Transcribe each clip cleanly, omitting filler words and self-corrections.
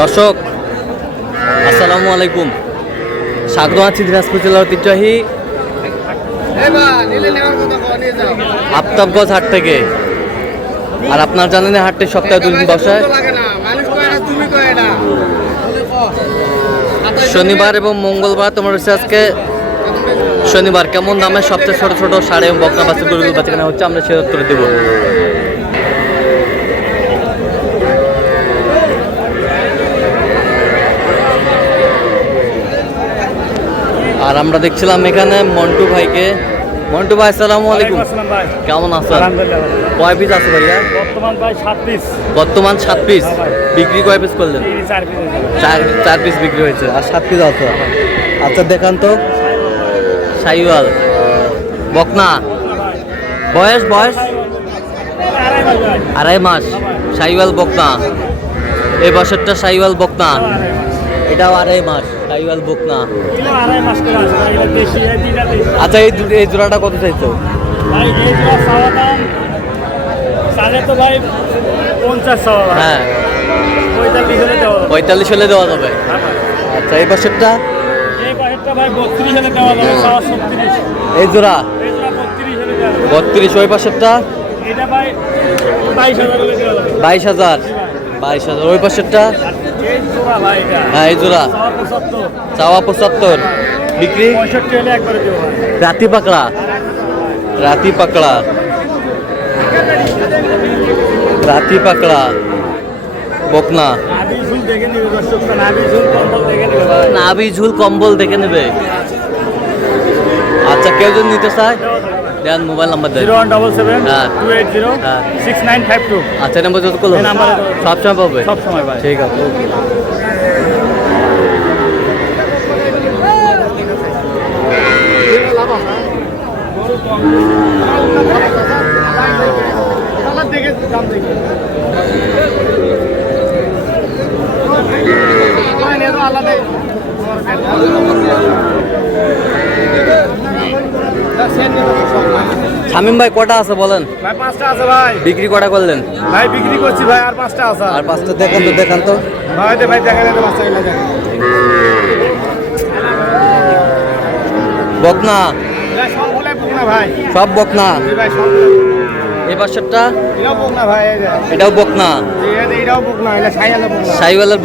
দর্শক আসসালামু আলাইকুম, স্বাগত আছি দিনাজপুর জেলার ঐতিহ্যবাহী আফতাবগঞ্জ হাট থেকে। আর আপনার জানেন হাটটি সপ্তাহে 2 দিন বসে, শনিবার এবং মঙ্গলবার। তোমার হচ্ছে আজকে শনিবার। কেমন দামে সবচেয়ে ছোট ছোট সাড়ে এবং বকনা বাচ্চা গরুগুলো বাচ্চা কেনা হচ্ছে, আমরা সে উত্তর দেবো। আর আমরা দেখছিলাম এখানে মন্টু ভাইকে। মন্টু ভাই আসসালামু আলাইকুম, কেমন আছেন? কয় পিস আছে ভাইয়া? বর্তমান 7 পিস। বিক্রি কয় পিস করলেন? 4 পিস বিক্রি হয়েছে, আর 7 পিস আছে। আচ্ছা দেখান তো। শাহিওয়াল বকনা, বয়স 2.5 মাস। শাহিওয়াল বকনা, এই বছরটা শাহিওয়াল বকনা, এটাও 2.5 মাস শাহিওয়াল বকনা। আচ্ছা এই জোড়াটা কত চাইছো? হ্যাঁ 45 হলে দেওয়া যাবে। আচ্ছা এই বছরটা এই জোড়া 32, ওই পাশেরটা 22,000। ওই পাশেরটা হ্যাঁ এই জোড়া চাওয়া 75, বিক্রি রাতি পাকড়া বকনা। নাভি ঝুল কম্বল দেখে নেবে। আচ্ছা কেউ যদি নিতে চায় দেন মোবাইল নাম্বার দেন 0102806952। আচ্ছা নাম্বার যত করলো সবসময় পাবে, সবসময় পাবে। ঠিক আছে। শামিম ভাই কটা আছে বলেন? ভাই 5টা আছে ভাই। বিক্রি কটা করলেন? ভাই বিক্রি করছি ভাই, আর 5টা আছে। আর 5টা দেখান তো। ভাই দেখা যাবে 5টা গেলে দেখেন। বকনা ভাই সব বলে বকনা ভাই, সব বকনা। জি ভাই সব। এই পাশেরটা এটাও বকনা ভাই, এই যে এটাও বকনা। এটাও বকনা, এটা শাহিওয়ালের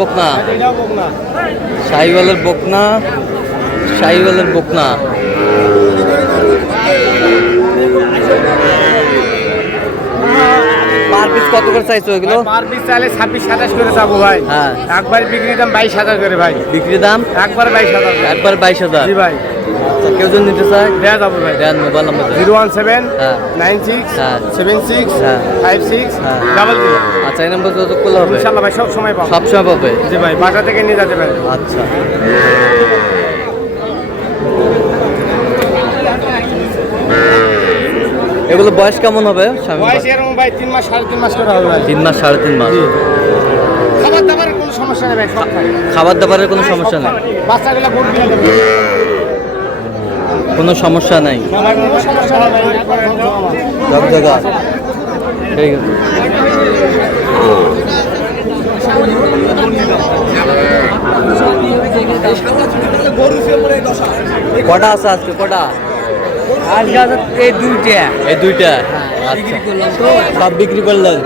বকনা। এটাও বকনা। শাহিওয়ালের বকনা। পার পিস কত করে চাইছো এগুলো? পার পিস চাইলে 26-27 করে চাবো ভাই। হ্যাঁ একবার বিক্রি দাম 22,000 করে ভাই। বিক্রি দাম একবার 22,000। একবার 22,000। জি ভাই। আচ্ছা কেউ যদি নিতে চায় দেয়া যাবে ভাই। দেন মোবাইল নাম্বার দেন 01796 হ্যাঁ 76 হ্যাঁ 56 হ্যাঁ। 00। আচ্ছা এই নাম্বার যোগাযোগ করলে হবে ইনশাআল্লাহ ভাই, সব সময় পাবো। সবসময় পাবে। জি ভাই, বাসা থেকে নিয়ে যেতে পারেন। আচ্ছা এগুলো বয়স কেমন হবে? বয়স এরকম ভাই 3 মাস 3.5 মাস করে হবে ভাই। 3 মাস 3.5 মাস। খাবার দাবারের কোনো সমস্যা নেই ভাই, সব থাকে। খাবার দাবারের কোনো সমস্যা নেই? বাচ্চাগুলো ভোট দিয়ে দেবে। কোনো সমস্যা নাই, আমার কোনো সমস্যা নেই ভাই, একবার সব জায়গা ঠিক আছে। কটা আছে আজকে? কটা এই দুইটা। এই দুইটা। আচ্ছা সব বিক্রি করলেন?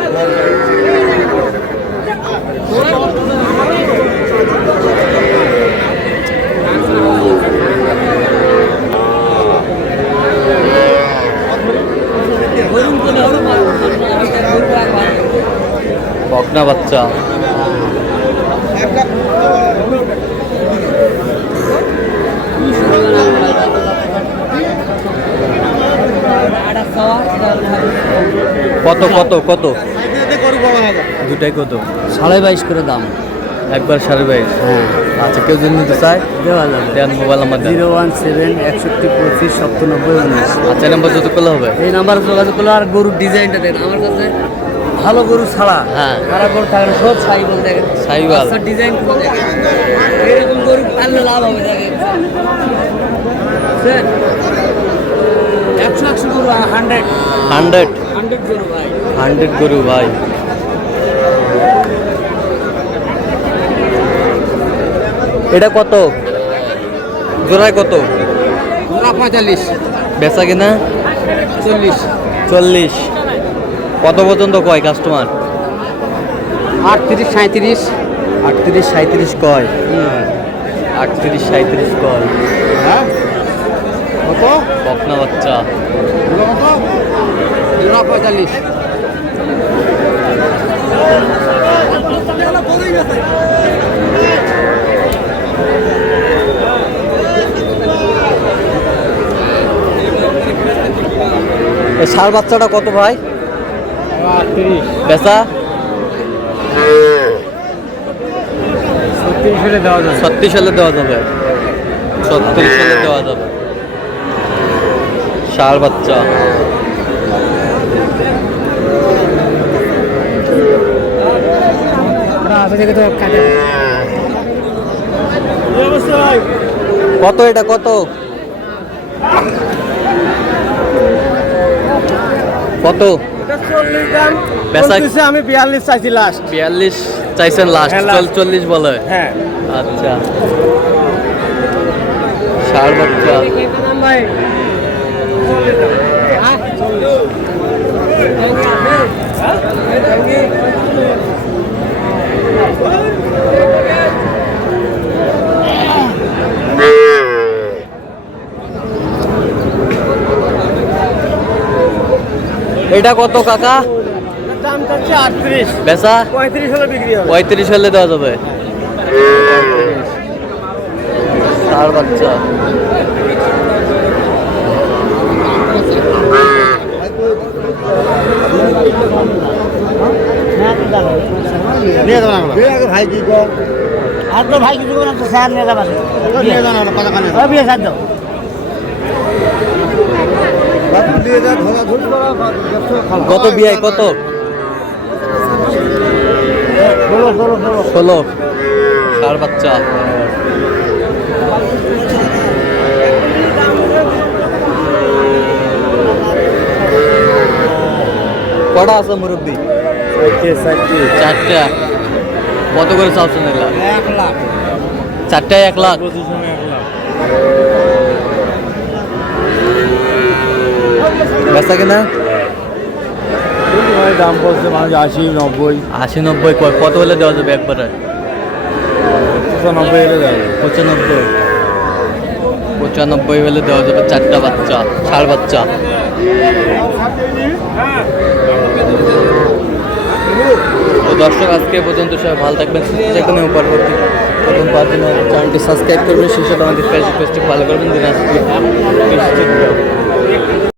বকনা বাচ্চা কত কত কত? দুটাই কত? 22.5 করে দাম। একবার 22.5। আচ্ছা কেউ যদি নিতে চায় দেওয়া যাবে। দেন মোবাইল নাম্বার দেন 017 61 25 97 19। আচ্ছা নাম্বার যত করলে হবে। এই নাম্বার যোগাযোগ করলে। আর গরুর ডিজাইনটা দেখেন আমার কাছে, ভালো গরু ছাড়া হ্যাঁ খারাপ গরু থাকে না, সব সাইবল দেখেন। শাহিওয়াল ডিজাইন দেখেন, এরকম গরু পাললে লাভ হবে দেখেন। 100 গরু 100 গরু ভাই, 100 গরু ভাই। এটা কত জোড়ায় কত? জোড়া 45, বেচা কিনা 40, 40। কত পর্যন্ত কয় কাস্টমার? 38, 37। 38 37 কয়। 38 37 কয়। হ্যাঁ কত? বকনা বাচ্চা। জোড়া কত? জোড়া 45। এই ষাঁড় বাচ্চাটা কত ভাই? 38, বেচা 36 হলে দেওয়া যাবে। 36 সালে দেওয়া যাবে। 36 সালে দেওয়া যাবে। ষাঁড় বাচ্চা। কত এটা কত? কত বেচা? আমি 42 চাইছি লাস্ট। 42 চাইছেন লাস্ট, হ্যাঁ, last। 40 বলে। হ্যাঁ আচ্ছা, ষাঁড় বাচ্চা। এটা কত কাকা? দাম চাচ্ছে 38, বেচা 35 হলে বিক্রি হবে। 35 হলে দেওয়া যাবে। ষাঁড় বাচ্চা। নিয়ে যাবেন ভাই কি কো? আর তো ভাই কিছু না তো স্যার নিয়ে যাবেন। নিয়ে যান না কথা কানে। বিয়ে সাধ্য। বাবু দিয়ে যা ধরা ধরি করা খালা। কত বিয়াই কত? 16। ষাঁড় বাচ্চা। কটা আছে মুরব্বী? 4টা। কত করে চাচ্ছেন এগুলা? 1 লাখ। 4টায় 1 লাখ। পজিশনে 1 লাখ। বেচা কিনা ভাই দাম বলছে মানুষ 80, 90, 80 90 কত হলে দেওয়া যাবে একবারে? 95 হলে যাবে। 95। 95 হলে দেওয়া যাবে। 4টা বাচ্চা, ষাঁড় বাচ্চা। তো দর্শক আজকে এ পর্যন্ত সবাই ভালো থাকবেন, সুস্থ থাকবেন এবং পরবর্তী প্রথম পাওয়ার জন্য চ্যানেলটি সাবস্ক্রাইব করবেন, সেই সাথে আমাদের ফেসবুক পেজটি ফলো করবেন। দিনাজপুর ডিস্ট্রিক্ট।